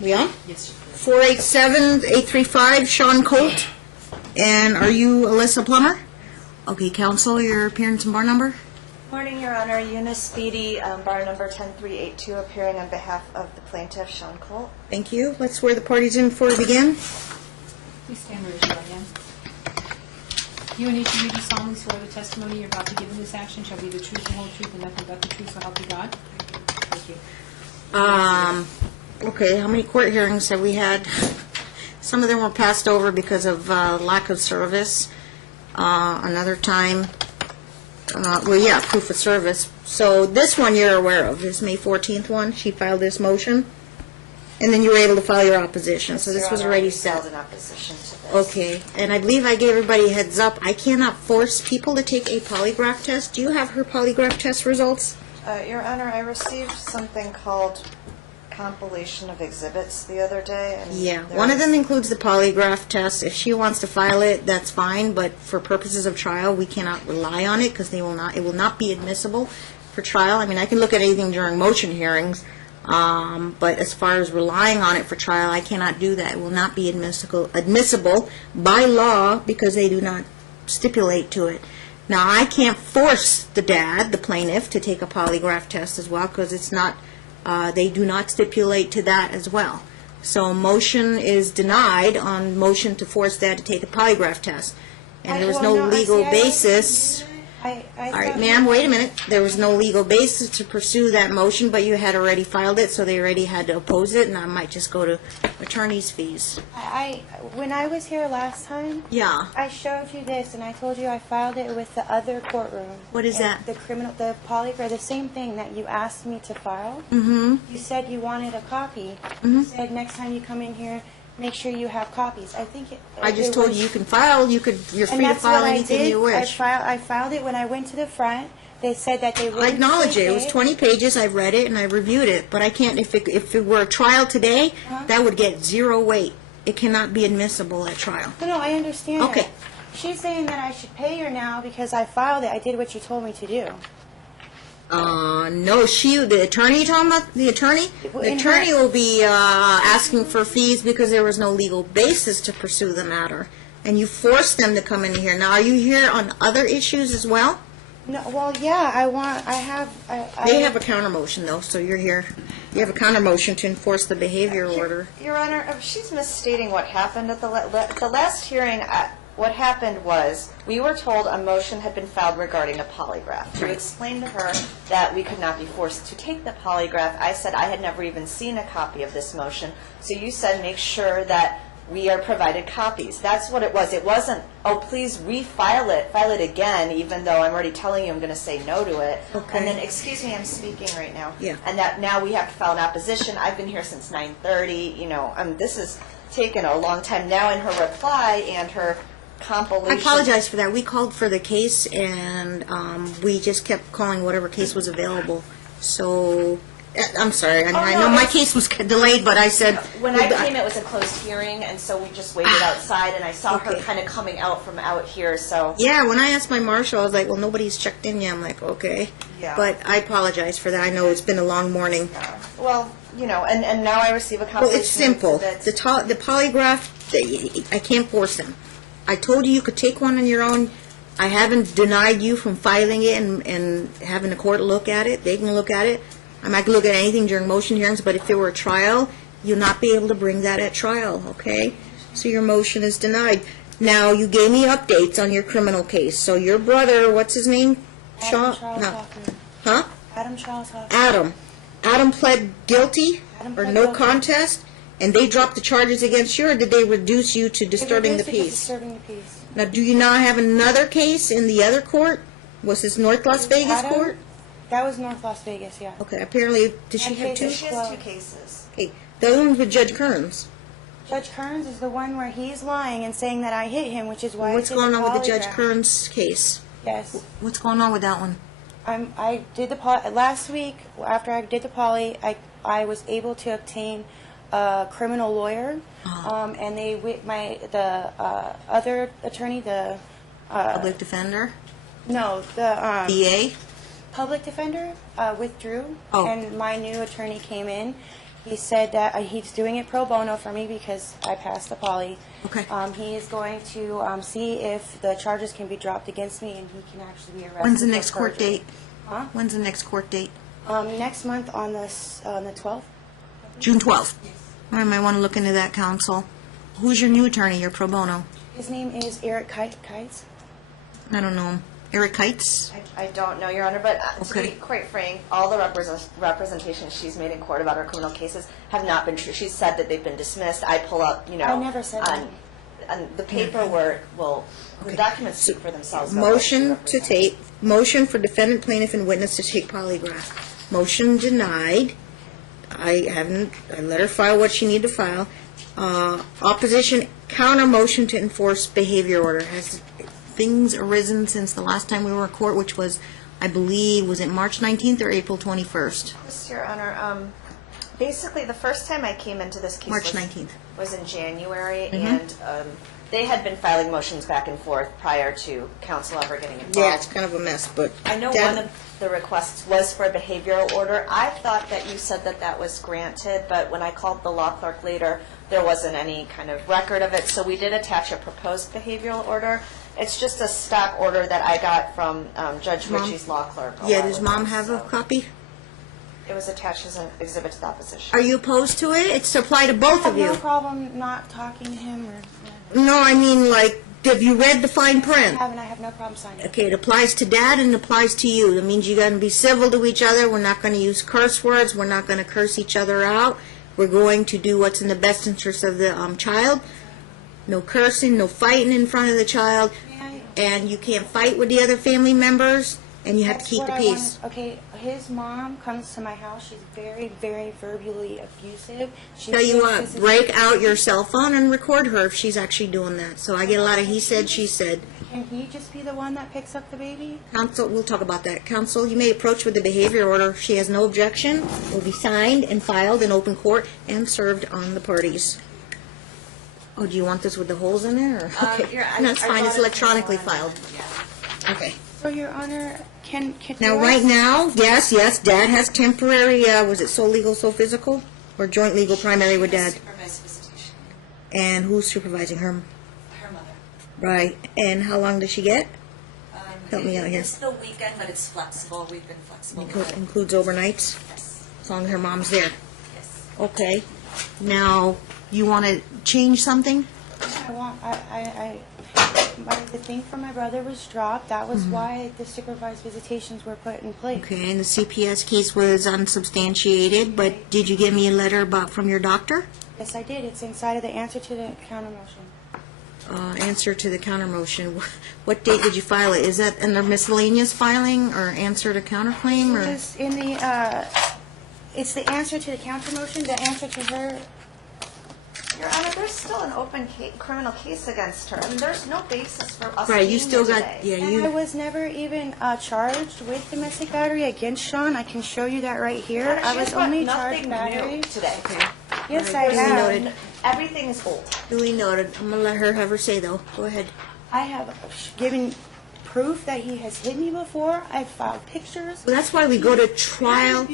We on? Yes, sir. 487-835, Sean Colt. And are you Alyssa Plummer? Okay, counsel, your appearance and bar number? Morning, Your Honor. Eunice Speedy, bar number 10382, appearing on behalf of the plaintiff, Sean Colt. Thank you. Let's swear the parties in before we begin. Please stand where you are again. You and each of you do solemnly swear the testimony you're about to give in this action shall be the truth, the whole truth, and nothing but the truth, so help you God. Thank you. Okay, how many court hearings have we had? Some of them were passed over because of lack of service. Another time, proof of service. So this one you're aware of, this May 14th one. She filed this motion, and then you were able to file your opposition. So this was already set. Filed an opposition to this. Okay, and I believe I gave everybody a heads up. I cannot force people to take a polygraph test. Do you have her polygraph test results? Your Honor, I received something called compilation of exhibits the other day. And Yeah, one of them includes the polygraph test. If she wants to file it, that's fine, but for purposes of trial, we cannot rely on it because it will not be admissible for trial. I mean, I can look at anything during motion hearings, but as far as relying on it for trial, I cannot do that. It will not be admissible by law because they do not stipulate to it. Now, I can't force the dad, the plaintiff, to take a polygraph test as well because it's not. They do not stipulate to that as well. So motion is denied on motion to force Dad to take a polygraph test. And there was no legal basis. All right, ma'am, wait a minute. There was no legal basis to pursue that motion, but you had already filed it, so they already had to oppose it, and I might just go to attorney's fees. When I was here last time, Yeah. I showed you this, and I told you I filed it with the other courtroom. What is that? The polygraph, the same thing that you asked me to file. Mm-hmm. You said you wanted a copy. Mm-hmm. You said next time you come in here, make sure you have copies. I think I just told you can file. You're free to file anything you wish. I filed it when I went to the front. They said that they wouldn't. I acknowledge it. It was take 20 pages. I read it and I reviewed it. But I can't, if it were a trial today, that would get zero weight. It cannot be admissible at trial. No, I understand. Okay. That. She's saying that I should pay her now because I filed it. I did what you told me to do. No, the attorney you're talking about? The attorney? The attorney will be asking for fees because there was no legal basis to pursue the matter. And you forced them to come in here. Now, are you here on other issues as well? No, well, yeah, They have a counter motion, though, so you're here. You have a counter motion to enforce the behavior order. Your Honor, she's misstating what happened at the last hearing. What happened was we were told a motion had been filed regarding a polygraph. To explain to her that we could not be forced to take the polygraph, I said I had never even seen a copy of this motion. So you said make sure that we are provided copies. That's what it was. It wasn't, oh, please refile it, file it again, even though I'm already telling you I'm going to say no to it. Okay. And then, excuse me, I'm speaking right now. Yeah. And that now we have to file an opposition. I've been here since 9:30. You know, this has taken a long time. Now in her reply and her compilation. I apologize for that. We called for the case, and we just kept calling whatever case was available. So, I'm sorry. I know my case was delayed, but I said... When I came, it was a closed hearing, and so we just waited outside, and I saw her kind of coming out from out here, so... Yeah, when I asked my marshal, I was like, well, nobody's checked in yet. I'm like, okay. Yeah. But I apologize for that. I know it's been a long morning. Well, you know, and now I receive a compilation. Well, it's simple. The polygraph, I can't force them. I told you could take one on your own. I haven't denied you from filing it and having the court look at it. They can look at it. I might look at anything during motion hearings, but if there were a trial, you'll not be able to bring that at trial, okay? So your motion is denied. Now, you gave me updates on your criminal case. So your brother, what's his name? Adam Charles Hoffman. Huh? Adam Charles Hoffman. Adam pled guilty or no contest, and they dropped the charges against you, or did they reduce you to disturbing the peace? Disturbing the peace. Now, do you not have another case in the other court? Was this North Las Vegas court? That was North Las Vegas, yeah. Okay, apparently, did she have two? She has two cases. Okay, the other one's with Judge Kearns. Judge Kearns is the one where he's lying and saying that I hit him, which is why What's going on with the Judge polygraph. Kearns case? Yes. What's going on with that one? I did the last week after I did the poly. I was able to obtain a criminal lawyer, and the other attorney, the Public defender? no, the DA? public defender withdrew, Oh. and my new attorney came in. He said that he's doing it pro bono for me because I passed the poly. Okay. He is going to see if the charges can be dropped against me and he can actually be arrested. When's the for next court perjury. date? Huh? When's the next court date? Next month on the 12th. June 12th. I might want to look into that, counsel. Who's your new attorney, your pro bono? His name is Eric Kites. I don't know him. Eric Kites? I don't know, Your Honor, but to Okay. be quite frank, all the representations she's made in court about her criminal cases have not been true. She's said that they've been dismissed. I pull up, I never said that. on the paperwork, the documents speak for themselves. about what she Motion to represents. take, motion for defendant, plaintiff, and witness to take polygraph. Motion denied. I let her file what she needed to file. Opposition, counter motion to enforce behavior order. Has things arisen since the last time we were in court, which was, I believe, was it March 19th or April 21st? Yes, Your Honor. Basically, the first time I came into this case March 19th. was in January, Mm-hmm. and they had been filing motions back and forth prior to counsel ever getting involved. Yeah, it's kind of a mess, but. I know that- one of the requests was for a behavioral order. I thought that you said that that was granted, but when I called the law clerk later, there wasn't any kind of record of it, so we did attach a proposed behavioral order. It's just a stock order that I got from Judge Mom? Ritchie's law clerk. a Yeah, while does ago, Mom have a so copy? It was attached as an exhibit to the opposition. Are you opposed to it? It's to apply to both I of have no you. problem not talking to him or... No, I mean, like, have you read the fine print? I have no problem signing. Okay, it applies to Dad and it applies to you. That means you got to be civil to each other. We're not going to use curse words. We're not going to curse each other out. We're going to do what's in the best interest of the child. No cursing, no fighting in front of the child, and you can't fight with the other family members, and you have to That's keep what the I peace. wanted. Okay, his mom comes to my house. She's very, very verbally abusive. She Tell you thinks what, this is- break out your cell phone and record her if she's actually doing that. So I get a lot of he said, she said. Can he just be the one that picks up the baby? Counsel, we'll talk about that. Counsel, you may approach with the behavior order. She has no objection. Will be signed and filed in open court and served on the parties. Oh, do you want this with the holes in there? Or? Okay. That's fine. It's electronically filed. Okay. So, Your Honor, can Now, right now, yes, Dad has temporary, was it sole legal, sole physical? Or joint legal primary with Dad? Supervised visitation. And who's supervising her? Her mother. Right. And how long does she get? Help me out here. It's the weekend, but it's flexible. We've been flexible. with it. Includes overnights? Yes. As long as her mom's there. Yes. Okay. Now, you want to change something? The thing for my brother was dropped. That was why the supervised visitations were put in place. Okay, and the CPS case was unsubstantiated, but did you give me a letter from your doctor? Yes, I did. It's inside of the answer to the counter motion. Answer to the counter motion. What date did you file it? Is that in the miscellaneous filing or answer to counterclaim or? It's in the, it's the answer to the counter motion, the answer to her. Your Honor, there's still an open criminal case against her. I mean, there's no basis for us Right, you being still here got, today. yeah, And I you, was never even charged with domestic battery against Sean. I can show you that right here. Your Honor, I she was has brought only nothing charged battery. new today. Yes, I Duly have. noted. Everything is old. duly noted. I'm gonna let her have her say though. Go ahead. I have given proof that he has hit me before. I filed pictures. Well, that's why we go to trial.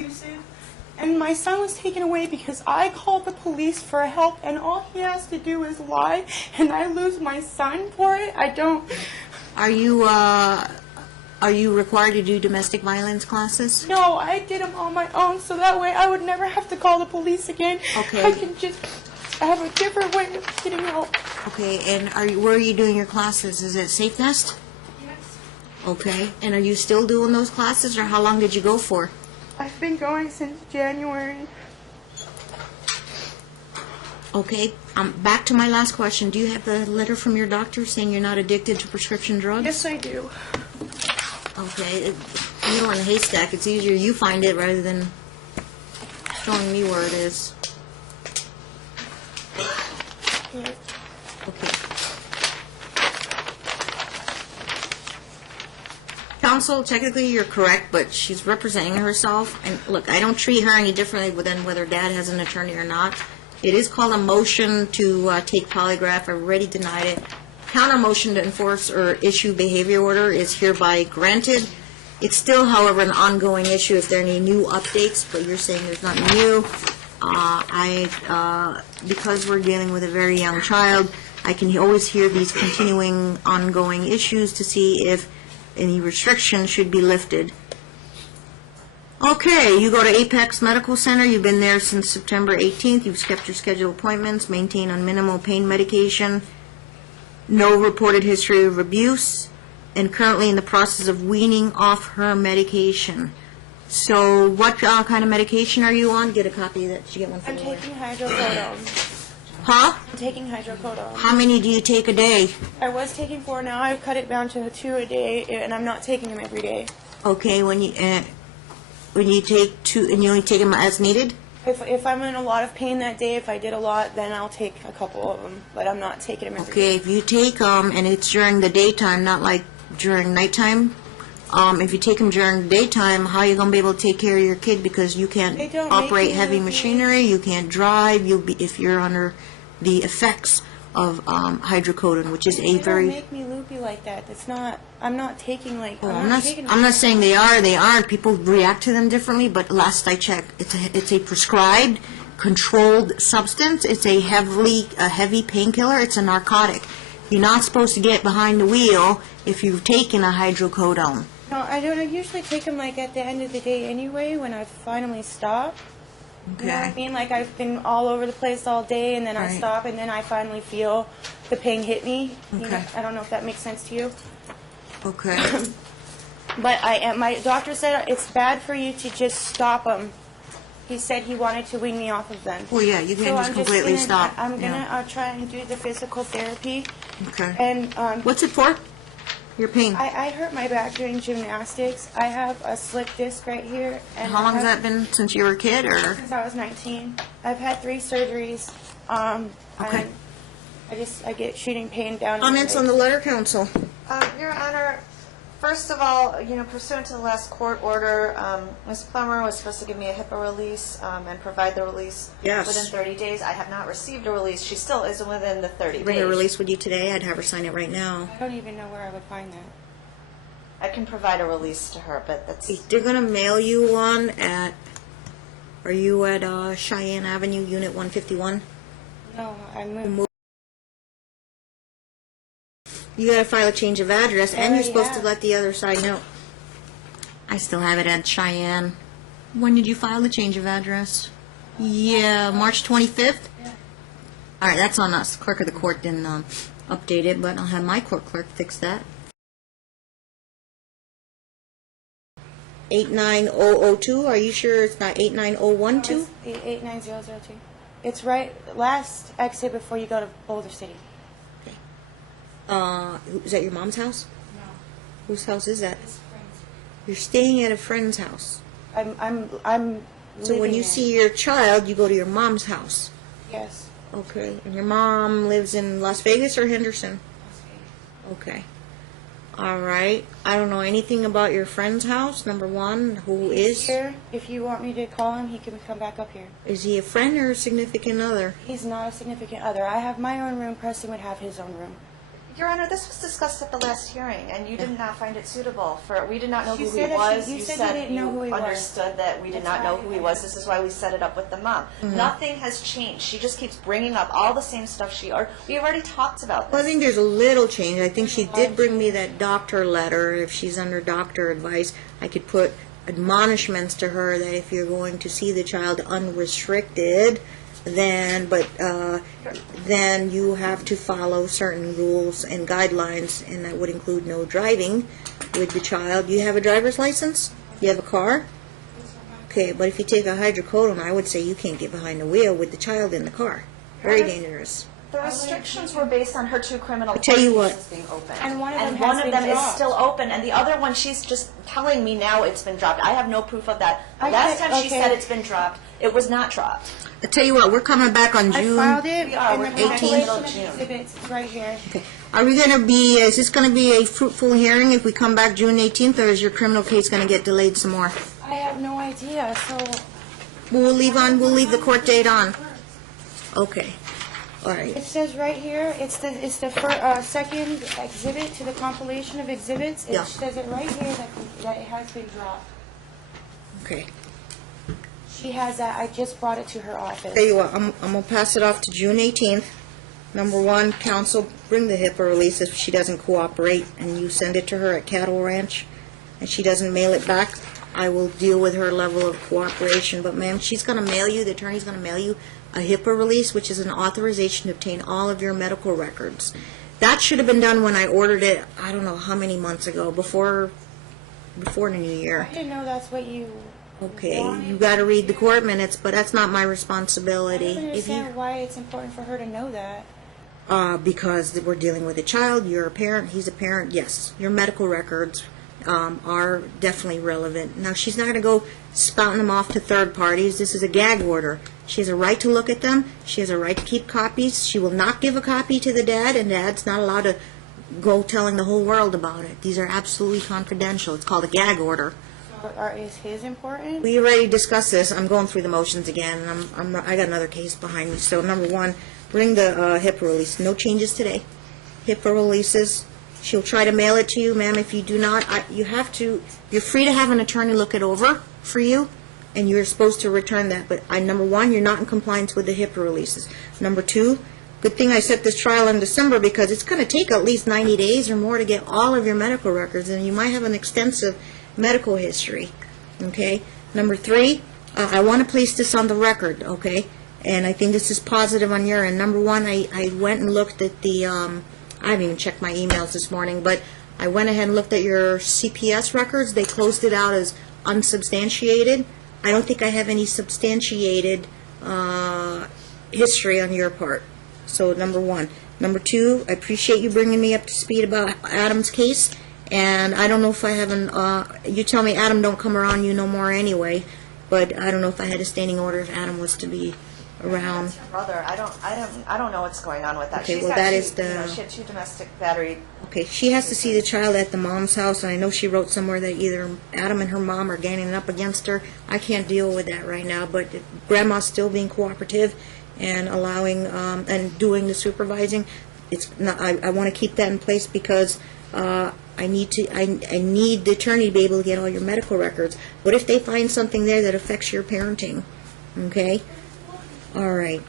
And my son was taken away because I called the police for help, and all he has to do is lie, and I lose my son for it. I don't. Are you required to do domestic violence classes? No, I did them on my own, so that way I would never have to call the police again. Okay. I can just have a different way of getting help. Okay, and where are you doing your classes? Is it Safe Nest? Yes. Okay, and are you still doing those classes, or how long did you go for? I've been going since January. Okay, back to my last question. Do you have the letter from your doctor saying you're not addicted to prescription drugs? Yes, I do. Okay, needle in a haystack. It's easier you find it rather than showing me where it is. Yes. Okay. Counsel, technically you're correct, but she's representing herself. And look, I don't treat her any differently than whether Dad has an attorney or not. It is called a motion to take polygraph. I already denied it. Counter motion to enforce or issue behavior order is hereby granted. It's still, however, an ongoing issue if there are any new updates, but you're saying there's nothing new. because we're dealing with a very young child, I can always hear these continuing, ongoing issues to see if any restrictions should be lifted. Okay, you go to Apex Medical Center, you've been there since September 18th, you've kept your scheduled appointments, maintain on minimal pain medication, no reported history of abuse, and currently in the process of weaning off her medication. So what kind of medication are you on? Get a copy of that. Did you get one from I'm the lawyer? taking hydrocodone. Huh? I'm taking hydrocodone. How many do you take a day? I was taking 4, now I've cut it down to 2 a day, and I'm not taking them every day. Okay, when you take 2, and you only take them as needed? If I'm in a lot of pain that day, if I did a lot, then I'll take a couple of them, but I'm not taking them every day. Okay, if you take them, and it's during the daytime, not like during nighttime, if you take them during the daytime, how are you going to be able to take care of your kid? Because you can't They don't make operate me heavy loopy. machinery, you can't drive, if you're under the effects of hydrocodone, which is a They very... don't make me loopy like that. It's not, I'm not taking like, Oh, I'm not taking I'm not saying they are, they aren't. People react to them differently, but last I checked, it's a prescribed, controlled substance. It's a heavy painkiller. It's a narcotic. You're not supposed to get behind the wheel if you've taken a hydrocodone. No, I don't. I usually take them like at the end of the day anyway when I finally stop. You know what I mean? Like I've been all over the place all day and then I Right. stop and then I finally feel the pain hit me. You know, Okay. I don't know if that makes sense to you. Okay. But my doctor said it's bad for you to just stop them. He said he wanted to wean me off of them. Well, yeah, you So can't just I'm completely gonna, stop. I'm gonna Yeah. try and do the physical therapy. Okay. And What's it for? Your pain. I hurt my back doing gymnastics. I have a slip disc right here. And How long has I have- that been? Since you were a kid, or? Since I was 19. I've had 3 surgeries. Okay. And I get shooting pain down. in my Comments on the legs. letter, counsel? Your Honor, first of all, pursuant to the last court order, Ms. Plummer was supposed to give me a HIPAA release and provide the release Yes. within 30 days. I have not received a release. She still isn't within the 30 Bring a days. release with you today. I'd have her sign it right now. I don't even know where I would find that. I can provide a release to her, but that's... They're gonna mail you one at, are you at Cheyenne Avenue, Unit 151? No, I moved. You gotta file a change of address, and you're already supposed to have. let the other side know. I still have it at Cheyenne. When did you file the change of address? Yeah, March 25th? All right, that's on us. Clerk of the court didn't update it, but I'll have my court clerk fix that. 89002, are you sure it's not 89012? It's 89002. It's right last exit before you go to Boulder City. Is that your mom's house? No, Whose house is that? it's friends. You're staying at a friend's house. I'm So when living you there. see your child, you go to your mom's house. Yes. Okay. And your mom lives in Las Vegas or Henderson? Okay. All right. I don't know anything about your friend's house, number one. Who is? Here, if you want me to call him, he can come back up here. Is he a friend or a significant other? He's not a significant other. I have my own room. Preston would have his own room. Your Honor, this was discussed at the last hearing, and you did not find it suitable for, we did not know She who he said that was. you said you didn't know who he was. understood that we did That's not know right. who he was. This is why we set it up with the mom. Mm-hmm. Nothing has changed. She just keeps bringing up all the same stuff we've already talked about Well, I this. think there's a little change. I think she did bring me that doctor letter. If she's under doctor advice, I could put admonishments to her that if you're going to see the child unrestricted, then you have to follow certain rules and guidelines, and that would include no driving with the child. Do you have a driver's license? You have a car? Okay, but if you take a hydrocodone, I would say you can't get behind the wheel with the child in the car. Very dangerous. The restrictions were based on her 2 criminal I tell you court what. cases being open. And one of them one has of been them is dropped. still open, and the other one, she's just telling me now it's been dropped. I have no proof of that. I Last can't- time she okay. said it's been dropped, it was not dropped. I tell you what, we're coming back on I June. filed it, We are. and We're the coming compilation till of June. exhibits is right here. Are we going to be, is this going to be a fruitful hearing if we come back June 18th, or is your criminal case going to get delayed some more? I have no idea, so We'll leave the court date on. Okay. All it right. says right here, it's the second exhibit to the compilation of exhibits. It Yeah. says it right here that it has been dropped. Okay. She has that. I just brought it to her office. Tell you what, I'm going to pass it off to June 18th. Number one, counsel, bring the HIPAA release if she doesn't cooperate, and you send it to her at Cattle Ranch, and she doesn't mail it back, I will deal with her level of cooperation. But ma'am, she's going to mail you, the attorney's going to mail you a HIPAA release, which is an authorization to obtain all of your medical records. That should have been done when I ordered it, I don't know how many months ago, before the new year. I didn't know that's what you Okay, wanted. you got to read the court minutes, but that's not my I responsibility. don't If you understand why it's important for her to know that. because we're dealing with a child, you're a parent, he's a parent, yes, your medical records are definitely relevant. Now, she's not going to go spouting them off to third parties. This is a gag order. She has a right to look at them. She has a right to keep copies. She will not give a copy to the dad, and dad's not allowed to go telling the whole world about it. These are absolutely confidential. It's called a gag order. Is his important? We already discussed this. I'm going through the motions again, and I got another case behind me. So, number one, bring the HIPAA release. No changes today. HIPAA releases. She'll try to mail it to you, ma'am. If you do not, you're free to have an attorney look it over for you, and you're supposed to return that. But number one, you're not in compliance with the HIPAA releases. Number two, good thing I set this trial in December because it's going to take at least 90 days or more to get all of your medical records, and you might have an extensive medical history, okay? Number three, I want to place this on the record, okay? And I think this is positive on your end. Number one, I went and looked at the, I haven't even checked my emails this morning, but I went ahead and looked at your CPS records. They closed it out as unsubstantiated. I don't think I have any substantiated history on your part. So, number one. Number two, I appreciate you bringing me up to speed about Adam's case. And I don't know if I haven't, you tell me Adam don't come around you no more anyway, but I don't know if I had a standing order if Adam was to be around. That's her brother. I don't know what's going on with that. Okay, She's well, got that two, is the- she had 2 domestic battery. Okay, she has to see the child at the mom's house, and I know she wrote somewhere that either Adam and her mom are ganging up against her. I can't deal with that right now, but Grandma's still being cooperative and allowing, and doing the supervising. It's not, I want to keep that in place because, I need the attorney to be able to get all your medical records. What if they find something there that affects your parenting? Okay? All right.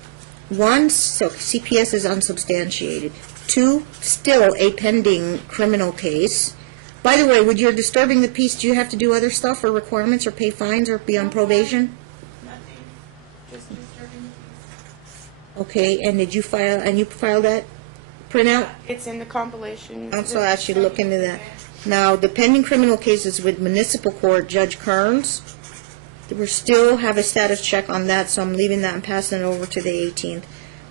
One, so CPS is unsubstantiated. Two, still a pending criminal case. By the way, when you're disturbing the peace, do you have to do other stuff or requirements or pay fines or be on probation? Nothing. Just disturbing. Okay, and did you file, and you filed that printout? It's in the compilation. Also asked you to look into that. Now, the pending criminal cases with municipal court, Judge Kearns, we still have a status check on that, so I'm leaving that and passing it over to the 18th.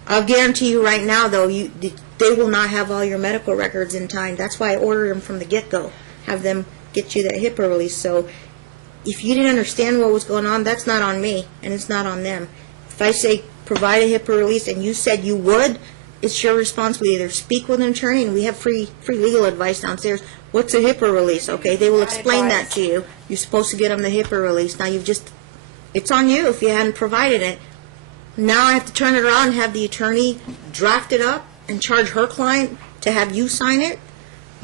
I'll guarantee you right now, though, they will not have all your medical records in time. That's why I ordered them from the get-go, have them get you that HIPAA release. So if you didn't understand what was going on, that's not on me, and it's not on them. If I say provide a HIPAA release and you said you would, it's your responsibility. Either speak with an attorney, and we have free legal advice downstairs. What's a HIPAA release? Okay, they will explain that to you. You're supposed to get them the HIPAA release. Now it's on you if you hadn't provided it. Now I have to turn it around and have the attorney draft it up and charge her client to have you sign it.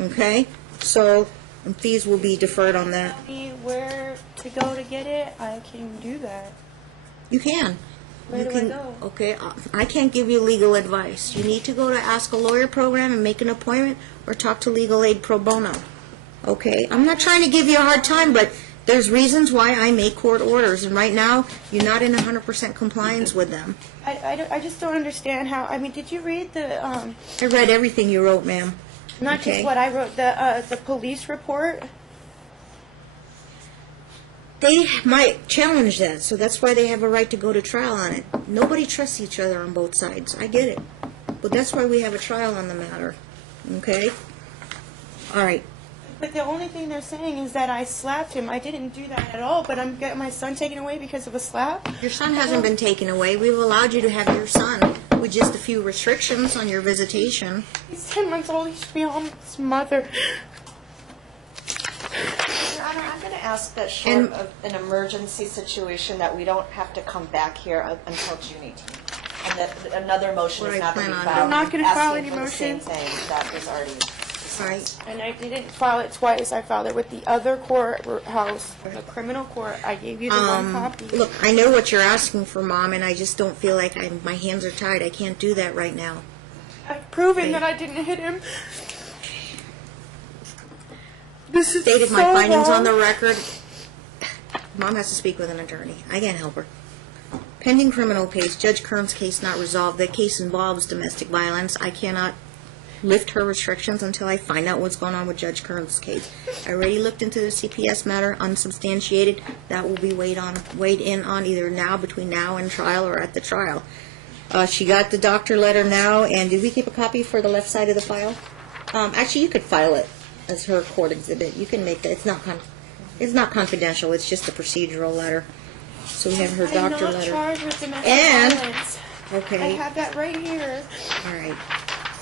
Okay, so and fees will be deferred on that. Tell me where to go to get it. I can do that. You can. Where You do I can- go? Okay, I can't give you legal advice. You need to go to Ask a Lawyer program and make an appointment or talk to Legal Aid Pro Bono. Okay? I'm not trying to give you a hard time, but there's reasons why I make court orders, and right now, you're not in 100% compliance with them. I just don't understand how, I mean, did you read the, I read everything you wrote, ma'am. not Okay. just what I wrote, the police report? They might challenge that, so that's why they have a right to go to trial on it. Nobody trusts each other on both sides. I get it. But that's why we have a trial on the matter. Okay? All right. But the only thing they're saying is that I slapped him. I didn't do that at all, but I'm getting my son taken away because of a slap? Your son hasn't been taken away. We've allowed you to have your son with just a few restrictions on your visitation. He's 10 months old. He should be home with his mother. Your Honor, I'm going to ask that short of an emergency situation that we don't have to come back here until June 18th. And that another motion What is I not going to be plan on filed. I'm not gonna file asking any for the same motion. thing that was already All right. And I didn't file it twice. I filed it with the other courthouse, the criminal court. I gave you the one copy. Look, I know what you're asking for, Mom, and I just don't feel like my hands are tied. I can't do that right now. I've proven that I didn't hit him. This is Stated so my findings wrong. on the record. Mom has to speak with an attorney. I can't help her. Pending criminal case, Judge Kern's case not resolved. That case involves domestic violence. I cannot lift her restrictions until I find out what's going on with Judge Kern's case. I already looked into the CPS matter, unsubstantiated. That will be weighed in on either now, between now and trial, or at the trial. She got the doctor letter now, and did we keep a copy for the left side of the file? Actually, you could file it as her court exhibit. You can make that. It's not confidential. It's just a procedural letter. So we have her doctor I'm not letter. charged with domestic And- violence. I Okay. have that right here. All right.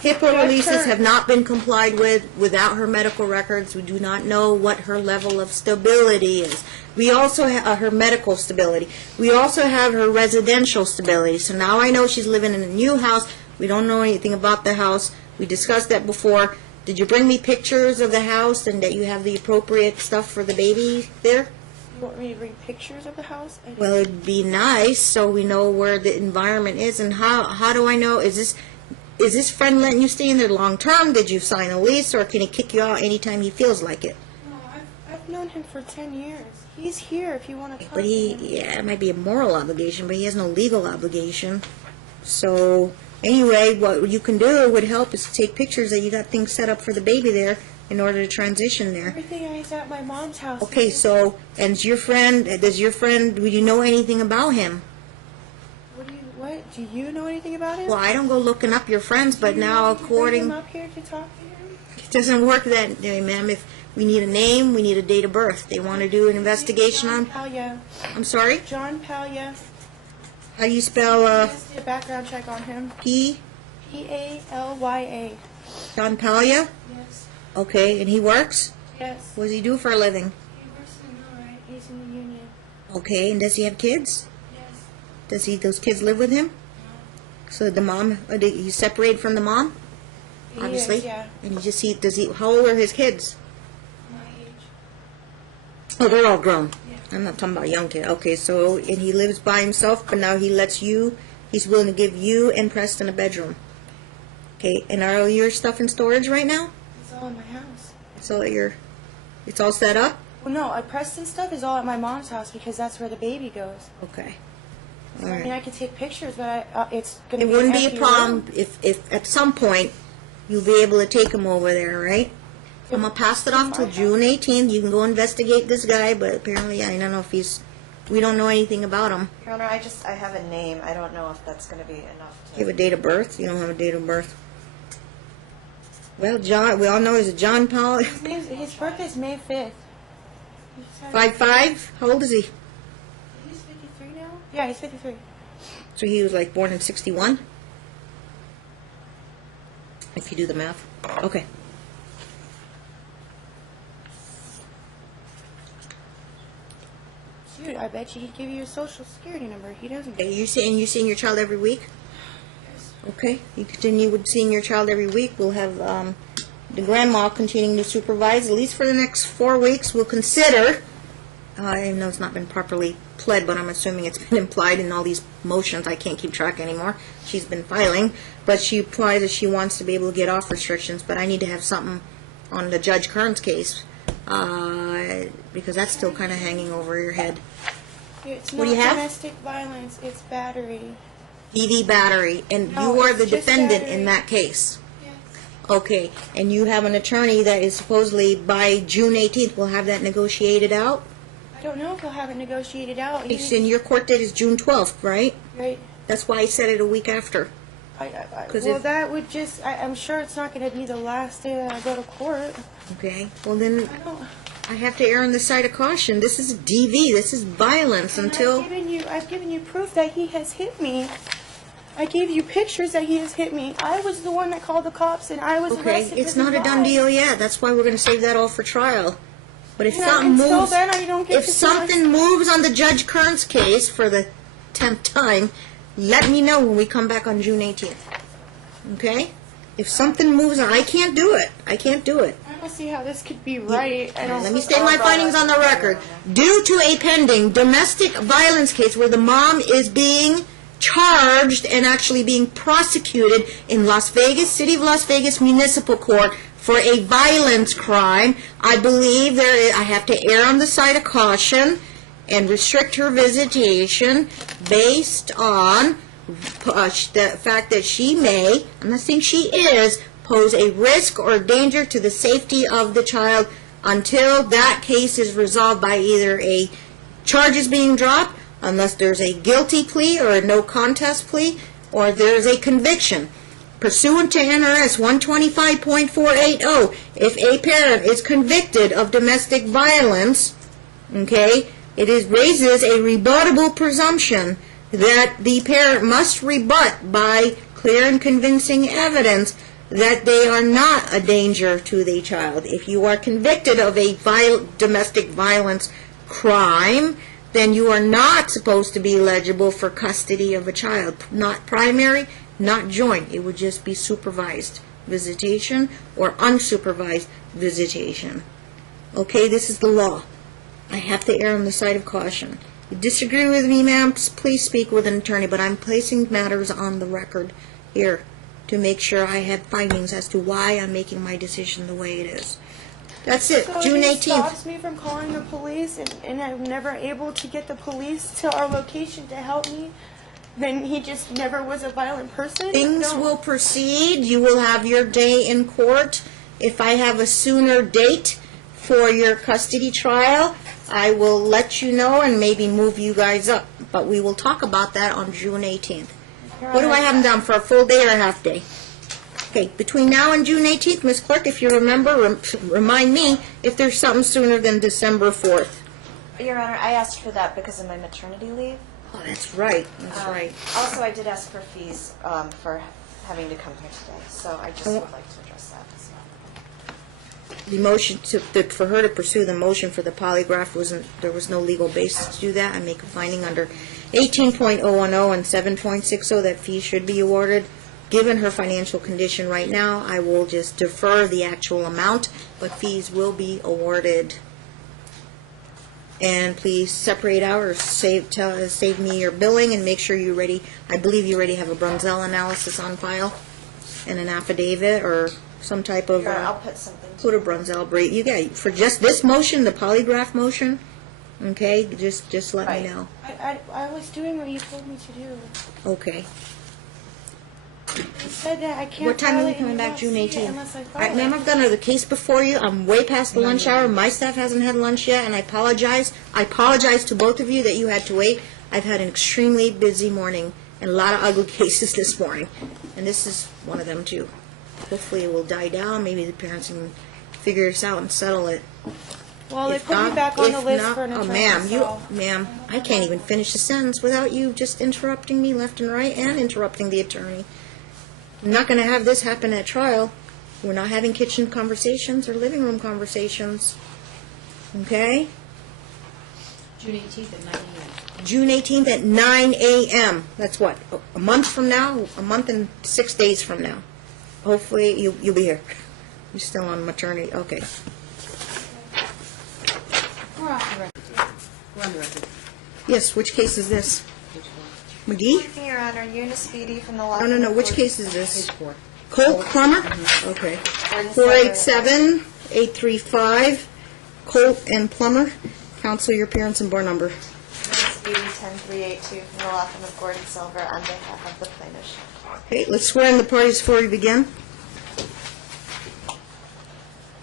HIPAA releases have not been complied with without her medical records. We do not know what her level of stability is. We also have her medical stability. We also have her residential stability. So now I know she's living in a new house. We don't know anything about the house. We discussed that before. Did you bring me pictures of the house and that you have the appropriate stuff for the baby there? You want me to bring pictures of the house? I Well, it'd be nice so we know where the environment is. And how do I know? Is this friend letting you stay in there long term? Did you sign a lease, or can he kick you out anytime he feels like it? No, I've known him for 10 years. He's here if you want to talk But to him. yeah, it might be a moral obligation, but he has no legal obligation. So anyway, what you can do would help is take pictures that you got things set up for the baby there in order to transition there. Everything is at my mom's house. Okay, so, and does your friend, do you know anything about him? What? Do you know anything about him? Well, I don't go looking up your friends, but now Bring according, him up here to talk to him? it doesn't work that way, ma'am. If we need a name, we need a date of birth. They want to do an investigation John on, Palya. I'm sorry? John Palya. How do you spell, Just did a background check on him. P? Palya. John Palia? Yes. Okay, and he works? Yes. What does he do for a living? He works in the mill, right? He's in the union. Okay, and does he have kids? Yes. Those kids live with him? So the mom, he's separated from the mom? He Obviously. is, yeah. And how old are his kids? My age. Oh, they're all grown. Yeah. I'm not talking about young kids. Okay, so, and he lives by himself, but now he's willing to give you and Preston a bedroom. Okay, and are all your stuff in storage right now? It's all in my house. It's all set up? Well, no, Preston's stuff is all at my mom's house because that's where the baby goes. Okay. So, All I mean, right. I could take pictures, but it's going to It be wouldn't an be a empty problem room. if at some point you'll be able to take him over there, right? I'm gonna pass it off till June 18th. You can go investigate this guy, but apparently I don't know if we don't know anything about him. Your Honor, I have a name. I don't know if that's going to be enough You have to... a date of birth? You don't have a date of birth. Well, John, we all know he's a John Paul. His birthday's May 5th. 5'5"? How old is he? He's 53 now? Yeah, he's 53. So he was like born in 61? If you do the math. Okay. Dude, I bet you he'd give you a social security number. He doesn't. Okay, you seeing your child every week? Okay, you continue with seeing your child every week. We'll have the grandma continuing to supervise, at least for the next 4 weeks. We'll consider, I know it's not been properly pled, but I'm assuming it's been implied in all these motions. I can't keep track anymore. She's been filing, but she implies that she wants to be able to get off restrictions, but I need to have something on the Judge Kern's case, because that's still kind of hanging over your head. It's What not do you have? domestic violence. It's battery. EV battery, and No, you are it's the just defendant battery. in that case. Yes. Okay, and you have an attorney that is supposedly by June 18th will have that negotiated out? I don't know if he'll have it negotiated out. It's in your court date is June 12th, right? Right. That's why I said it a week after. 'Cause Well, if- that would just. I'm sure it's not going to be the last day that I go to court. Okay, well then I don't. I have to err on the side of caution. This is DV, this is violence And until... I've given you proof that he has hit me. I gave you pictures that he has hit me. I was the one that called the cops, and I was Okay, arrested. it's for not a done DUI. deal yet. That's why we're going to save that all for trial. But if Yeah, something until moves... then, I don't get If to something moves on the Judge Kern's case for the 10th time, let me know when we come back on June 18th. Okay? If something moves, I can't do it. I can't do it. I don't see how this could be right. I don't. Let me state my findings on the record. Due to a pending domestic violence case where the mom is being charged and actually being prosecuted in Las Vegas, City of Las Vegas Municipal Court for a violence crime, I believe I have to err on the side of caution and restrict her visitation based on the fact that she may, I'm not saying she is, pose a risk or danger to the safety of the child until that case is resolved by either a charges being dropped, unless there's a guilty plea or a no contest plea, or there's a conviction. Pursuant to NRS 125.480, if a parent is convicted of domestic violence, okay, raises a rebuttable presumption that the parent must rebut by clear and convincing evidence that they are not a danger to the child. If you are convicted of a domestic violence crime, then you are not supposed to be eligible for custody of a child. Not primary, not joint. It would just be supervised visitation or unsupervised visitation. Okay, this is the law. I have to err on the side of caution. You disagree with me, ma'am, please speak with an attorney, but I'm placing matters on the record here to make sure I have findings as to why I'm making my decision the way it is. That's it, So June he 18th. stops me from calling the police, and I'm never able to get the police to our location to help me. Then he just never was a violent person. Things will proceed. You will have your day in court. If I have a sooner date for your custody trial, I will let you know and maybe move you guys up. But we will talk about that on June 18th. What do I have them down for, a full day or a half day? Okay, between now and June 18th, Ms. Clerk, if you remember, remind me if there's something sooner than December 4th. Your Honor, I asked for that because of my maternity leave. Oh, that's right, that's right. Also, I did ask for fees for having to come here today, so I just would like to address that as well. The motion for her to pursue the motion for the polygraph there was no legal basis to do that. I make a finding under 18.010 and 7.60 that fees should be awarded. Given her financial condition right now, I will just defer the actual amount, but fees will be awarded. And please separate out or save me your billing and make sure you're ready. I believe you already have a Brunzell analysis on file and an affidavit or some type of... Your Honor, I'll put something to Put a Brunzell break. You got for just this motion, the polygraph motion. Okay, just let me know. I was doing what you told me to do. Okay. You said that I can't. What time are you file it coming and back? June you won't see it 18th. unless I All file right, ma'am, it. I've got another case before you. I'm way past the lunch hour. My staff hasn't had lunch yet, and I apologize. I apologize to both of you that you had to wait. I've had an extremely busy morning and a lot of ugly cases this morning, and this is one of them too. Hopefully it will die down. Maybe the parents can figure this out and settle it. Well, they If put me not- back on the if list not- for an attorney. ma'am, I can't even finish a sentence without you just interrupting me left and right and interrupting the attorney. I'm not going to have this happen at trial. We're not having kitchen conversations or living room conversations. Okay? June 18th at 9 a.m. June 18th at 9 a.m. That's what, a month from now? A month and 6 days from now. Hopefully you'll be here. You're still on maternity. Okay. We're off the record. We're on the record. Yes, which case is this? Page 4. McGee? Your Honor, Eunice Beatty from the law. No, which case is this? Page 4. Colt Plummer? Okay. 487-835, Colt and Plummer. Counsel your parents and board number. Eunice Beatty, 10382 from the law firm of Gordon Silver on behalf of the plaintiff. Okay, let's swear in the parties before we begin.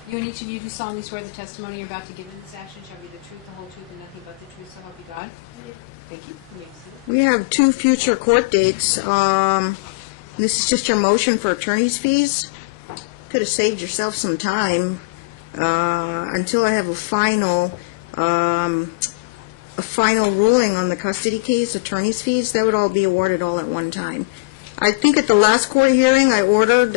You and each of you do solemnly swear the testimony you're about to give in this action shall be the truth, the whole truth, and nothing but the truth, so help you God? Thank you. You may be seated. We have 2 future court dates. This is just your motion for attorney's fees. Could have saved yourself some time until I have a final ruling on the custody case, attorney's fees. That would all be awarded all at one time. I think at the last court hearing, I ordered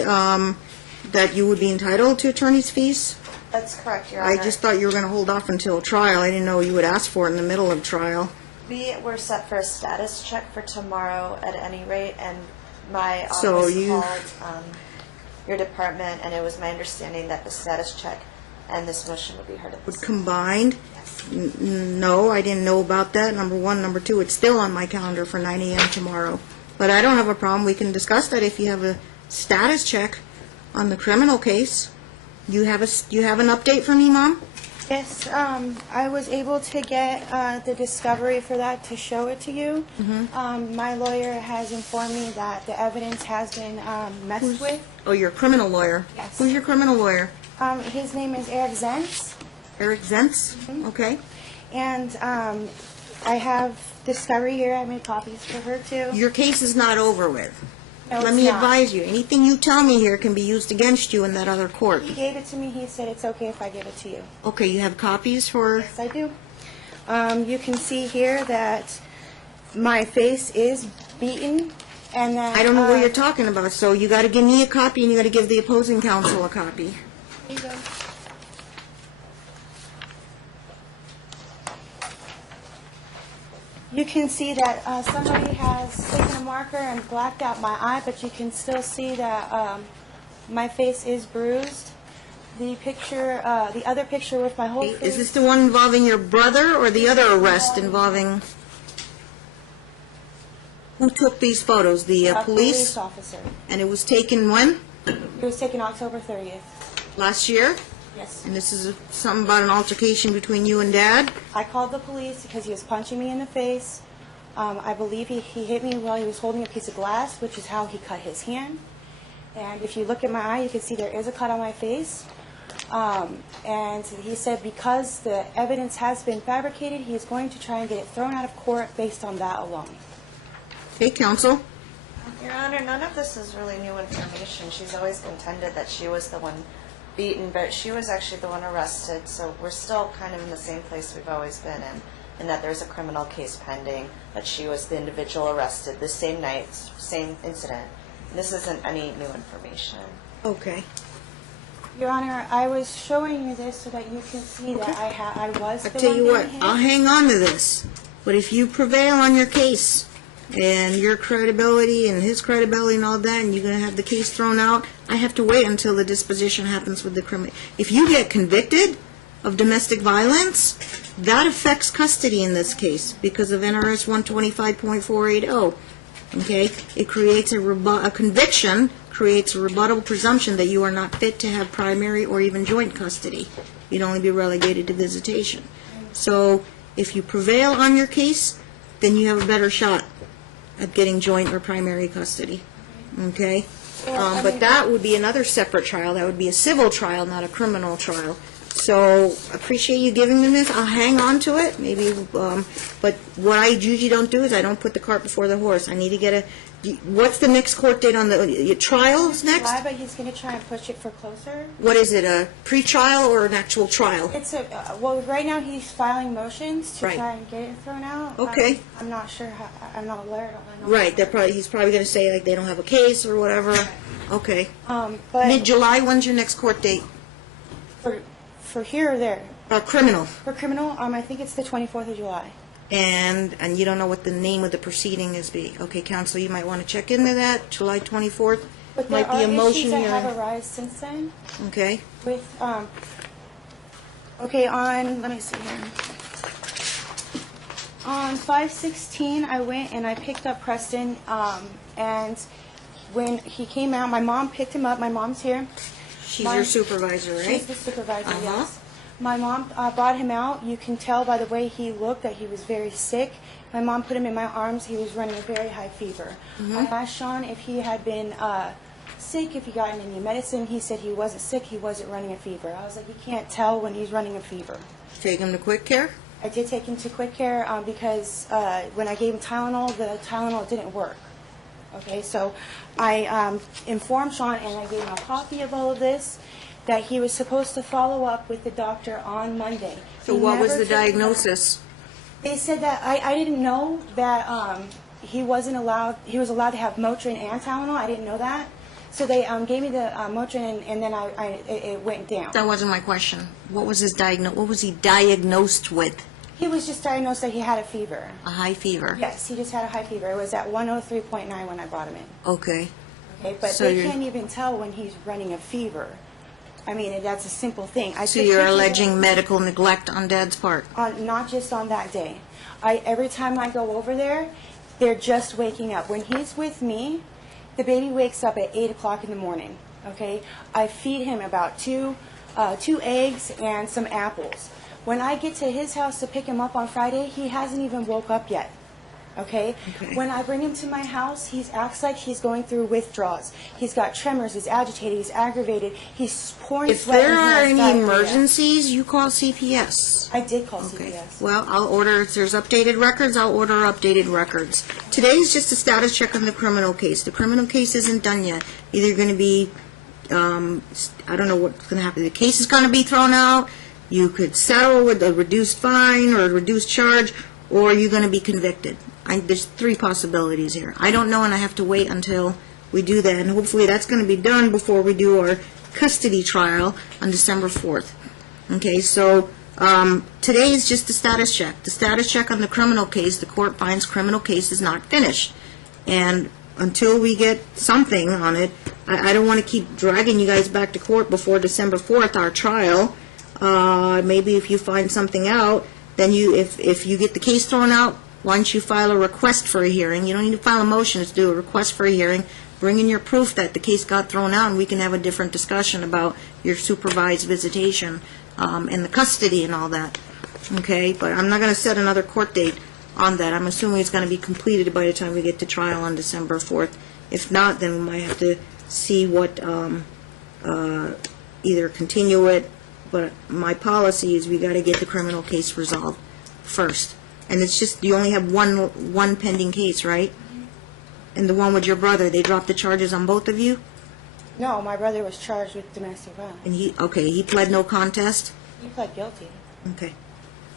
that you would be entitled to attorney's fees. That's correct, Your Honor. I just thought you were going to hold off until trial. I didn't know you would ask for it in the middle of trial. We were set for a status check for tomorrow at any rate, and my So office you- called your department, and it was my understanding that the status check and this motion would be heard at this. Combined? No, I didn't know about that, number one. Number two, it's still on my calendar for 9 a.m. tomorrow. But I don't have a problem, we can discuss that if you have a status check on the criminal case. You have an update for me, Mom? Yes, I was able to get the discovery for that to show it to you. My lawyer has informed me that the evidence has been messed with. Oh, your criminal lawyer? Yes. Who's your criminal lawyer? His name is Eric Zentz, Eric Zentz? Okay. and I have discovery here. I made copies for her too. Your case is not over with. No, Let it's me not. advise you, anything you tell me here can be used against you in that other court. He gave it to me. He said it's okay if I give it to you. Okay, you have copies for, Yes, I do. You can see here that my face is beaten, and that I don't know what you're talking about, so you got to give me a copy and you got to give the opposing counsel a copy. Here you go. You can see that somebody has taken a marker and blacked out my eye, but you can still see that my face is bruised. The picture, the other picture with my whole face. Is this the one involving your brother or the other arrest involving, who took these photos? The a police? officer. And it was taken when? It was taken October 30th. Last year? Yes. And this is something about an altercation between you and Dad? I called the police because he was punching me in the face. I believe he hit me while he was holding a piece of glass, which is how he cut his hand. And if you look at my eye, you can see there is a cut on my face. And he said because the evidence has been fabricated, he is going to try and get it thrown out of court based on that alone. Okay, counsel? Your Honor, none of this is really new information. She's always contended that she was the one beaten, but she was actually the one arrested, so we're still kind of in the same place we've always been in, and that there's a criminal case pending, that she was the individual arrested the same night, same incident. This isn't any new information. Okay. Your Honor, I was showing you this so that you can see that I was I the tell one you being what, hit. I'll hang on to this. But if you prevail on your case, and your credibility and his credibility and all that, and you're going to have the case thrown out, I have to wait until the disposition happens with the criminal. If you get convicted of domestic violence, that affects custody in this case because of NRS 125.480. Okay? It creates a conviction, creates a rebuttable presumption that you are not fit to have primary or even joint custody. You'd only be relegated to visitation. So if you prevail on your case, then you have a better shot at getting joint or primary custody. Okay? But that would be another separate trial. That would be a civil trial, not a criminal trial. So appreciate you giving me this. I'll hang on to it. Maybe, but what I usually don't do is I don't put the cart before the horse. I need to get what's the next court date on the trials next? July, but he's going to try and push it for closer. What is it, a pre-trial or an actual trial? It's well, right now he's filing motions to Right. try and get it thrown out. Okay. I'm not sure how, I'm not aware. I don't know. Right, he's probably going to say like they don't have a case or whatever. Okay. But Mid-July, when's your next court date? for here or there, Criminal. for criminal, I think it's the 24th of July. And you don't know what the name of the proceeding is be. Okay, counsel, you might want to check into that. July 24th But there might be are a motion issues that here. have arisen since then. Okay. With okay, on let me see here. On 5/16, I went and I picked up Preston, and when he came out, my mom picked him up. My mom's here. She's your supervisor, right? She's the supervisor, Uh-huh. yes. My mom brought him out. You can tell by the way he looked that he was very sick. My mom put him in my arms. He was running a very high fever. Mm-hmm. I asked Sean if he had been sick, if he gotten any medicine. He said he wasn't sick. He wasn't running a fever. I was like, you can't tell when he's running a fever. Take him to quick care? I did take him to quick care because when I gave him Tylenol, the Tylenol didn't work. Okay, so I informed Sean and I gave him a copy of all of this, that he was supposed to follow up with the doctor on Monday. So He what was never the took him back. diagnosis? They said that I didn't know that he was allowed to have Motrin and Tylenol. I didn't know that. So they gave me the Motrin and then it went down. That wasn't my question. What was his what was he diagnosed with? He was just diagnosed that he had a fever. A high fever? Yes, he just had a high fever. It was at 103.9 when I brought him in. Okay. Okay, but So they you're- can't even tell when he's running a fever. I mean, that's a simple thing. I So took you're pictures of- alleging medical neglect on Dad's part? Not just on that day. Every time I go over there, they're just waking up. When he's with me, the baby wakes up at 8 o'clock in the morning, okay? I feed him about two eggs and some apples. When I get to his house to pick him up on Friday, he hasn't even woke up yet. Okay? When I bring him to my house, he acts like he's going through withdrawals. He's got tremors, he's agitated, he's aggravated, he's pouring If sweat. there and he are has any diarrhea. emergencies, you call CPS. I did call Okay. CPS. Well, I'll order, if there's updated records, I'll order updated records. Today's just a status check on the criminal case. The criminal case isn't done yet. Either you're going to be, I don't know what's going to happen. The case is going to be thrown out. You could settle with a reduced fine or a reduced charge, or you're going to be convicted. There's three possibilities here. I don't know, and I have to wait until we do that. And hopefully that's going to be done before we do our custody trial on December 4th. Okay, so today is just the status check. The status check on the criminal case, the court finds criminal case is not finished. And until we get something on it, I don't want to keep dragging you guys back to court before December 4th, our trial. Maybe if you find something out, then if you get the case thrown out, why don't you file a request for a hearing? You don't need to file a motion, just do a request for a hearing. Bring in your proof that the case got thrown out, and we can have a different discussion about your supervised visitation and the custody and all that. Okay? But I'm not going to set another court date on that. I'm assuming it's going to be completed by the time we get to trial on December 4th. If not, then we might have to see what, either continue it, but my policy is we got to get the criminal case resolved first. And it's just, you only have one pending case, right? And the one with your brother, they dropped the charges on both of you? No, my brother was charged with domestic violence. And he pled no contest? He pled guilty. Okay.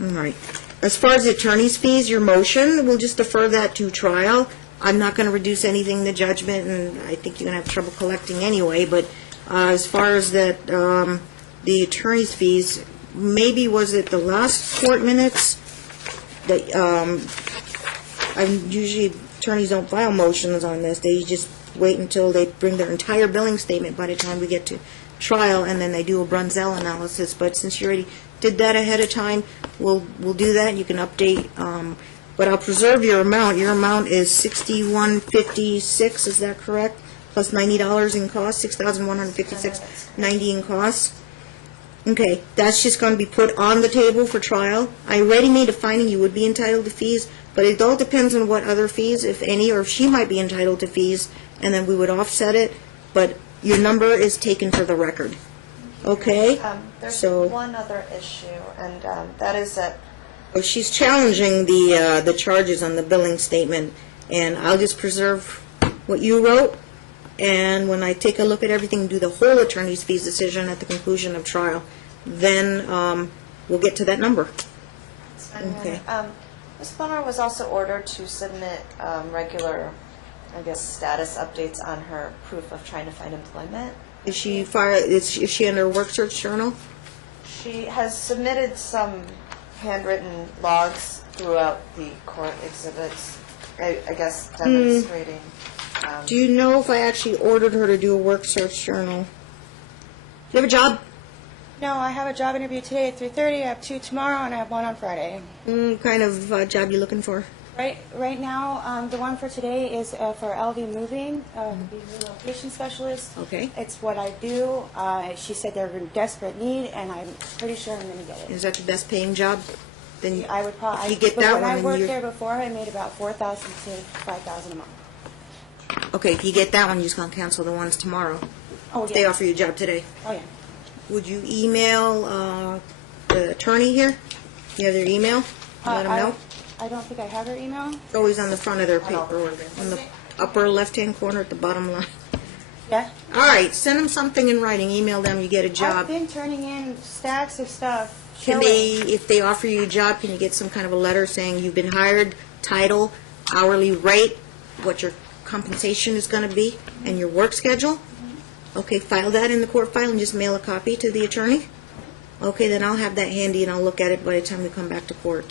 All right. As far as the attorney's fees, your motion, we'll just defer that to trial. I'm not going to reduce anything in the judgment, and I think you're going to have trouble collecting anyway, but as far as that, the attorney's fees, maybe was it the last court minutes that, usually attorneys don't file motions on this. They just wait until they bring their entire billing statement by the time we get to trial, and then they do a Brunzell analysis. But since you already did that ahead of time, we'll do that. You can update, but I'll preserve your amount. Your amount is $61.56, is that correct? Plus $90 in costs, $6,156.90 in costs. Okay, that's just going to be put on the table for trial. I already made a finding you would be entitled to fees, but it all depends on what other fees, if any, or if she might be entitled to fees, and then we would offset it. But your number is taken for the record. Okay? There's So- one other issue, and that is that Well, she's challenging the charges on the billing statement, and I'll just preserve what you wrote, and when I take a look at everything, do the whole attorney's fees decision at the conclusion of trial, then we'll get to that number. Okay. Ms. Plummer was also ordered to submit regular, I guess, status updates on her proof of trying to find employment. Is she under work search journal? She has submitted some handwritten logs throughout the court exhibits, I guess demonstrating. Do you know if I actually ordered her to do a work search journal? Do you have a job? No, I have a job interview today at 3:30. I have 2 tomorrow, and I have 1 on Friday. Kind of job you looking for? Right now, the one for today is for LV Moving, the relocation specialist. Okay. It's what I do. She said they're in desperate need, and I'm pretty sure I'm going to get it. Is that the best paying job? Then I would probably. If you get that when one, I then worked you're- there before, I made about $4,000 to $5,000 a month. Okay, if you get that one, you're just going to cancel the ones tomorrow. Oh If they yeah. offer you a job today. Oh yeah. Would you email the attorney here? You have their email? Let them know? I don't think I have her email. It's always on the front of their paperwork, on the upper left-hand corner at the bottom line. Yeah. All right, send them something in writing, email them, you get a I've job. been turning in stacks of stuff. Can showing- they, if they offer you a job, can you get some kind of a letter saying you've been hired, title, hourly rate, what your compensation is going to be, and your work schedule? Okay, file that in the court file and just mail a copy to the attorney? Okay, then I'll have that handy and I'll look at it by the time we come back to court.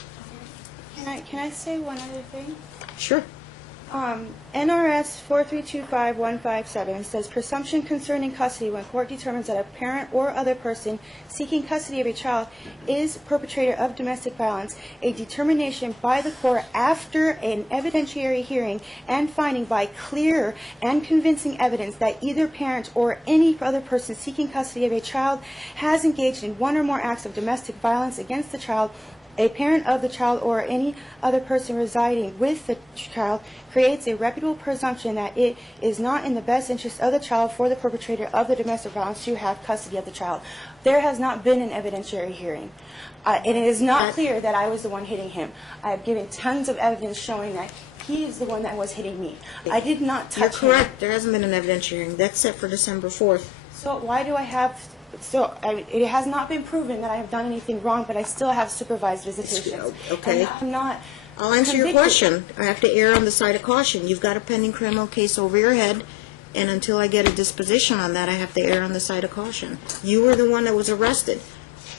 Can I say one other thing? Sure. NRS 4325157 says presumption concerning custody when court determines that a parent or other person seeking custody of a child is perpetrator of domestic violence, a determination by the court after an evidentiary hearing and finding by clear and convincing evidence that either parent or any other person seeking custody of a child has engaged in one or more acts of domestic violence against the child, a parent of the child or any other person residing with the child creates a reputable presumption that it is not in the best interest of the child for the perpetrator of the domestic violence to have custody of the child. There has not been an evidentiary hearing. And it is not clear that I was the one hitting him. I have given tons of evidence showing that he is the one that was hitting me. I did not touch him. You're correct. There hasn't been an evidentiary hearing. That's set for December 4th. So why do I have... So it has not been proven that I have done anything wrong, but I still have supervised visitations. Okay. And I'm not I'll answer your convicted. question. I have to err on the side of caution. You've got a pending criminal case over your head, and until I get a disposition on that, I have to err on the side of caution. You were the one that was arrested.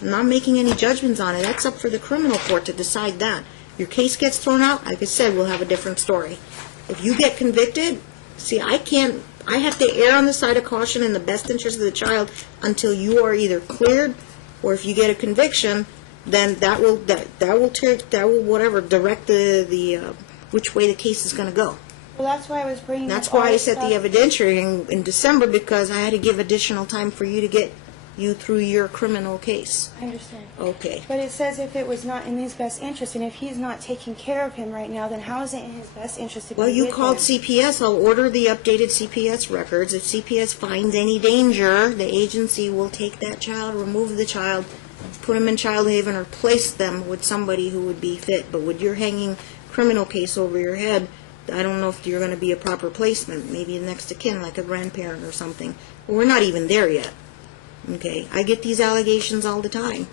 I'm not making any judgments on it. That's up for the criminal court to decide that. Your case gets thrown out, like I said, we'll have a different story. If you get convicted, see, I have to err on the side of caution in the best interest of the child until you are either cleared, or if you get a conviction, then that will whatever direct the which way the case is going to go. Well, that's why I was bringing That's up all why I this set the stuff. evidentiary in December, because I had to give additional time for you to get you through your criminal case. I understand. Okay. But it says if it was not in his best interest, and if he's not taking care of him right now, then how is it in his best interest to be Well, you with called him? CPS. I'll order the updated CPS records. If CPS finds any danger, the agency will take that child, remove the child, put him in child haven, or place them with somebody who would be fit. But with your hanging criminal case over your head, I don't know if you're going to be a proper placement, maybe next of kin, like a grandparent or something. But we're not even there yet. Okay, I get these allegations all the time.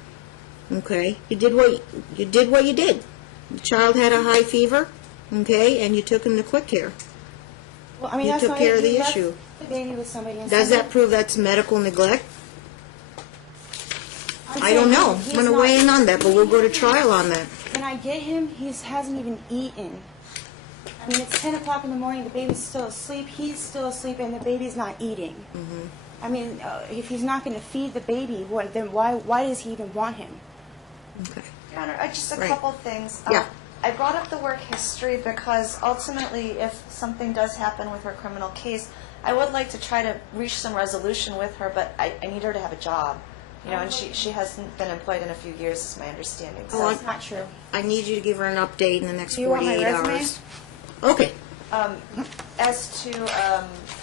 Okay, you did what you did. The child had a high fever. Okay, and you took him to quick care. Well, I mean, you that's took not care it. of the He left issue. the baby with somebody. And Does somebody- that prove that's medical neglect? I'm I don't saying know. he's I'm going to not- weigh in on that, but we'll go to trial on that. When I get him, he hasn't even eaten. I mean, it's 10 o'clock in the morning, the baby's still asleep, he's still asleep, and the baby's not eating. Mm-hmm. I mean, if he's not going to feed the baby, then why does he even want him? Okay. Your Honor, just a Right. couple things. Yeah. I brought up the work history because ultimately, if something does happen with her criminal case, I would like to try to reach some resolution with her, but I need her to have a job. You know, and she hasn't been employed in a few years, is my understanding. So, Oh, That's not true. I need you to give her an update in the next Do you want my 48 resume? hours. Okay. as to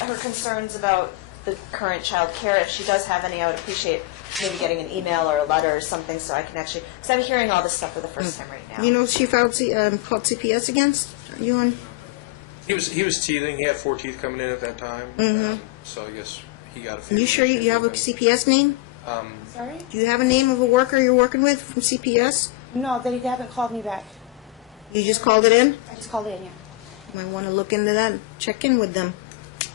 her concerns about the current child care, if she does have any, I would appreciate maybe getting an email or a letter or something so I can actually, because I'm hearing all this stuff for the first time right now. You know, she called CPS against you on. He was teething. He had 4 teeth coming in at that time. So I guess he got a few. You sure you have a CPS name? Sorry? Do you have a name of a worker you're working with from CPS? No, they haven't called me back. You just called it in? I just called it in, yeah. You might want to look into that and check in with them.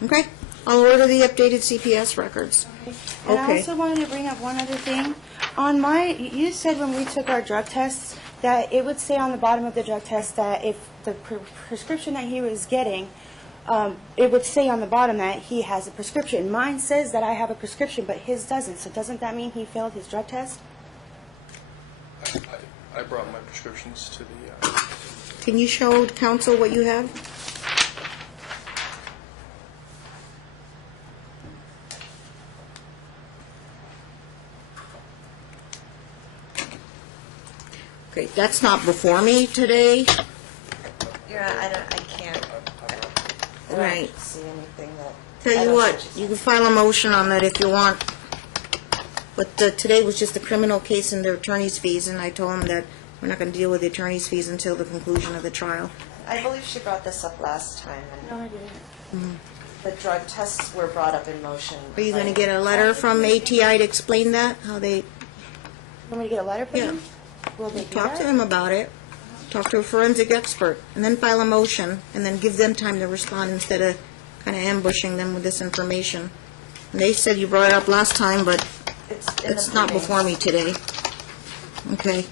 Okay? I'll order the updated CPS records. And I Okay. also wanted to bring up one other thing. You said when we took our drug tests that it would say on the bottom of the drug test that if the prescription that he was getting, it would say on the bottom that he has a prescription. Mine says that I have a prescription, but his doesn't. So doesn't that mean he failed his drug test? I brought my prescriptions to the. Can you show council what you have? Okay, that's not before me today. I can't. I Right. don't see anything that. I Tell you don't what, see what you can file a motion on that if you want. But today was just a criminal case and their attorney's fees, and I told them that we're not going to deal with the attorney's fees until the conclusion of the trial. I believe she brought this up last time, No, and I didn't. the drug tests were brought up in motion. Are you going to like- get a letter from ATI to explain that, how they You want me to get a letter from Yeah. him? Will they do talk to that? them about it? Talk to a forensic expert, and then file a motion, and then give them time to respond instead of kind of ambushing them with this information. And they said you brought it up last time, but It's in the it's not pleadings. before me today. Okay.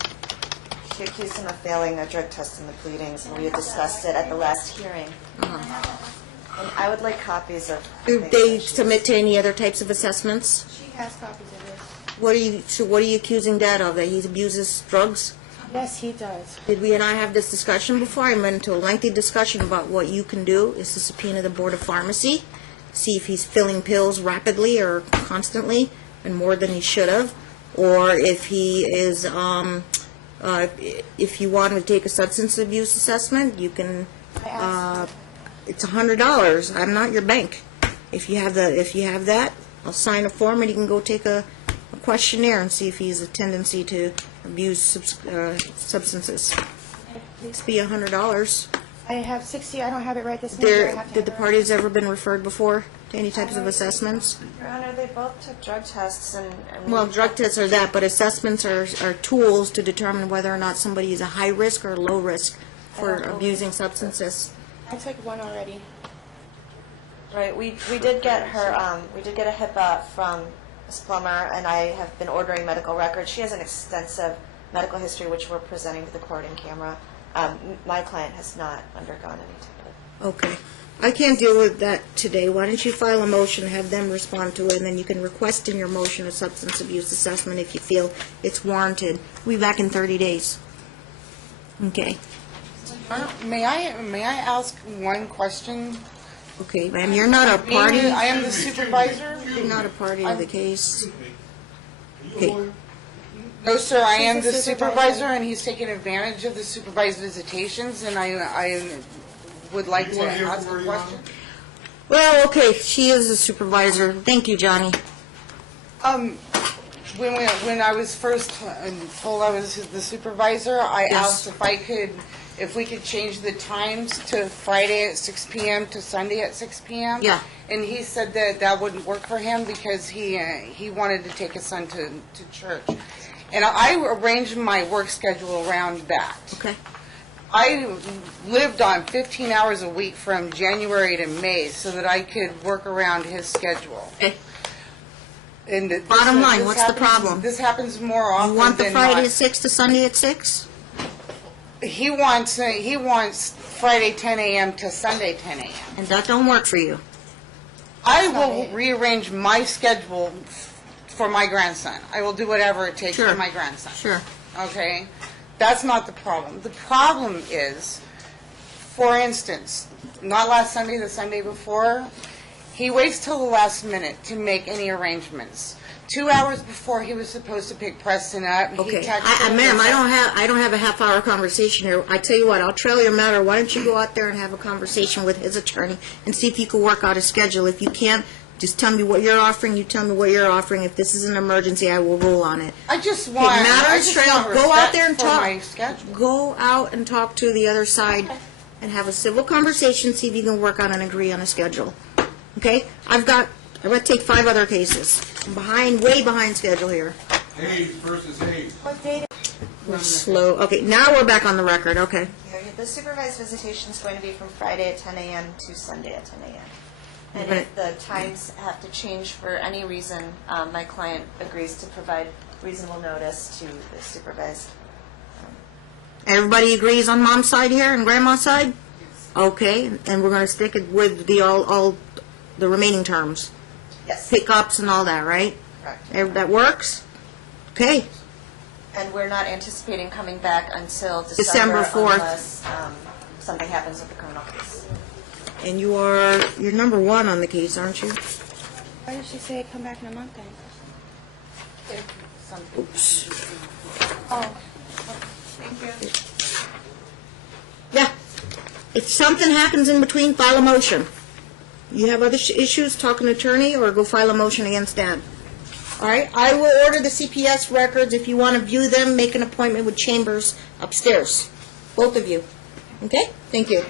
She accused him of failing a drug test in the pleadings, and we had discussed it at the last hearing. And I would like copies of... Do they submit to any other types of assessments? She has copies of this. What are you accusing Dad of? That he abuses drugs? Yes, he does. Did we and I have this discussion before? I went into a lengthy discussion about what you can do is to subpoena the Board of Pharmacy, see if he's filling pills rapidly or constantly and more than he should have, or if he is, if you want to take a substance abuse assessment, you can, it's $100. I'm not your bank. If you have that, I'll sign a form and you can go take a questionnaire and see if he has a tendency to abuse substances. It's be $100. I have 60. I don't have it right this minute. I have to Did the have it. parties ever been referred before to any types of assessments? Your Honor, they both took drug tests and... Well, drug tests are that, but assessments are tools to determine whether or not somebody is a high risk or low risk for abusing substances. I took one already. Right, we did get her, we did get a HIPAA from Ms. Plummer, and I have been ordering medical records. She has an extensive medical history, which we're presenting to the court in camera. My client has not undergone any type of... Okay. I can't deal with that today. Why don't you file a motion, have them respond to it, and then you can request in your motion a substance abuse assessment if you feel it's warranted. We'll be back in 30 days. Okay. May I ask one question? Okay, ma'am, you're not a party. I am the supervisor. You're not a party to the case. Okay. No, sir, I am She's the the supervisor. supervisor, and he's taking advantage of the supervised visitations, and I would like to ask a question. Well, okay, she is a supervisor. Thank you, Johnny. When I was first told I was the supervisor, I Yes. asked if we could change the times to Friday at 6 p.m. to Sunday at 6 p.m. Yeah. And he said that wouldn't work for him because he wanted to take his son to church. And I arranged my work schedule around that. Okay. I lived on 15 hours a week from January to May so that I could work around his schedule. Okay. And this- Bottom line, this what's the happens- problem? This happens more often You want the than Friday not. at 6 to Sunday at 6? He wants Friday 10 a.m. to Sunday 10 a.m. And that don't work for you? I will rearrange my schedule for my grandson. I will do whatever it takes Sure. for my grandson. Sure. Okay? That's not the problem. The problem is, for instance, not last Sunday, the Sunday before, he waits till the last minute to make any arrangements. 2 hours before he was supposed to pick Preston up, he Okay, texted me. ma'am, I don't have a half-hour conversation here. I tell you what, I'll trail your matter. Why don't you go out there and have a conversation with his attorney and see if you can work out a schedule. If you can't, just tell me what you're offering. You tell me what you're offering. If this is an emergency, I will rule on it. I just want, It matters, I just Trail. want Go out respect there and for talk. my schedule. Go out and talk to the other side and have a civil conversation. See if you can work out and agree on a schedule. Okay? I'm going to take 5 other cases. I'm way behind schedule here. Hayes versus Hayes. What date? We're slow. Okay, now we're back on the record. Okay. The supervised visitation is going to be from Friday at 10 a.m. to Sunday at 10 a.m. And Right. if the times have to change for any reason, my client agrees to provide reasonable notice to the supervised. Everybody agrees on mom's side here and grandma's side? Okay, and we're going to stick it with all the remaining terms. Yes, Pickups and all that, right? correct. That works? Okay. And we're not anticipating coming back until December December 4th. unless something happens with the criminal case. And you're number 1 on the case, aren't you? Why did she say come back in a month then? Oops. Oh, Yeah. If something happens in between, file a motion. You have other issues, talk to an attorney, or go file a motion against Dad. All right? I will order the CPS records. If you want to view them, make an appointment with Chambers upstairs. Both of you. Okay? Thank you.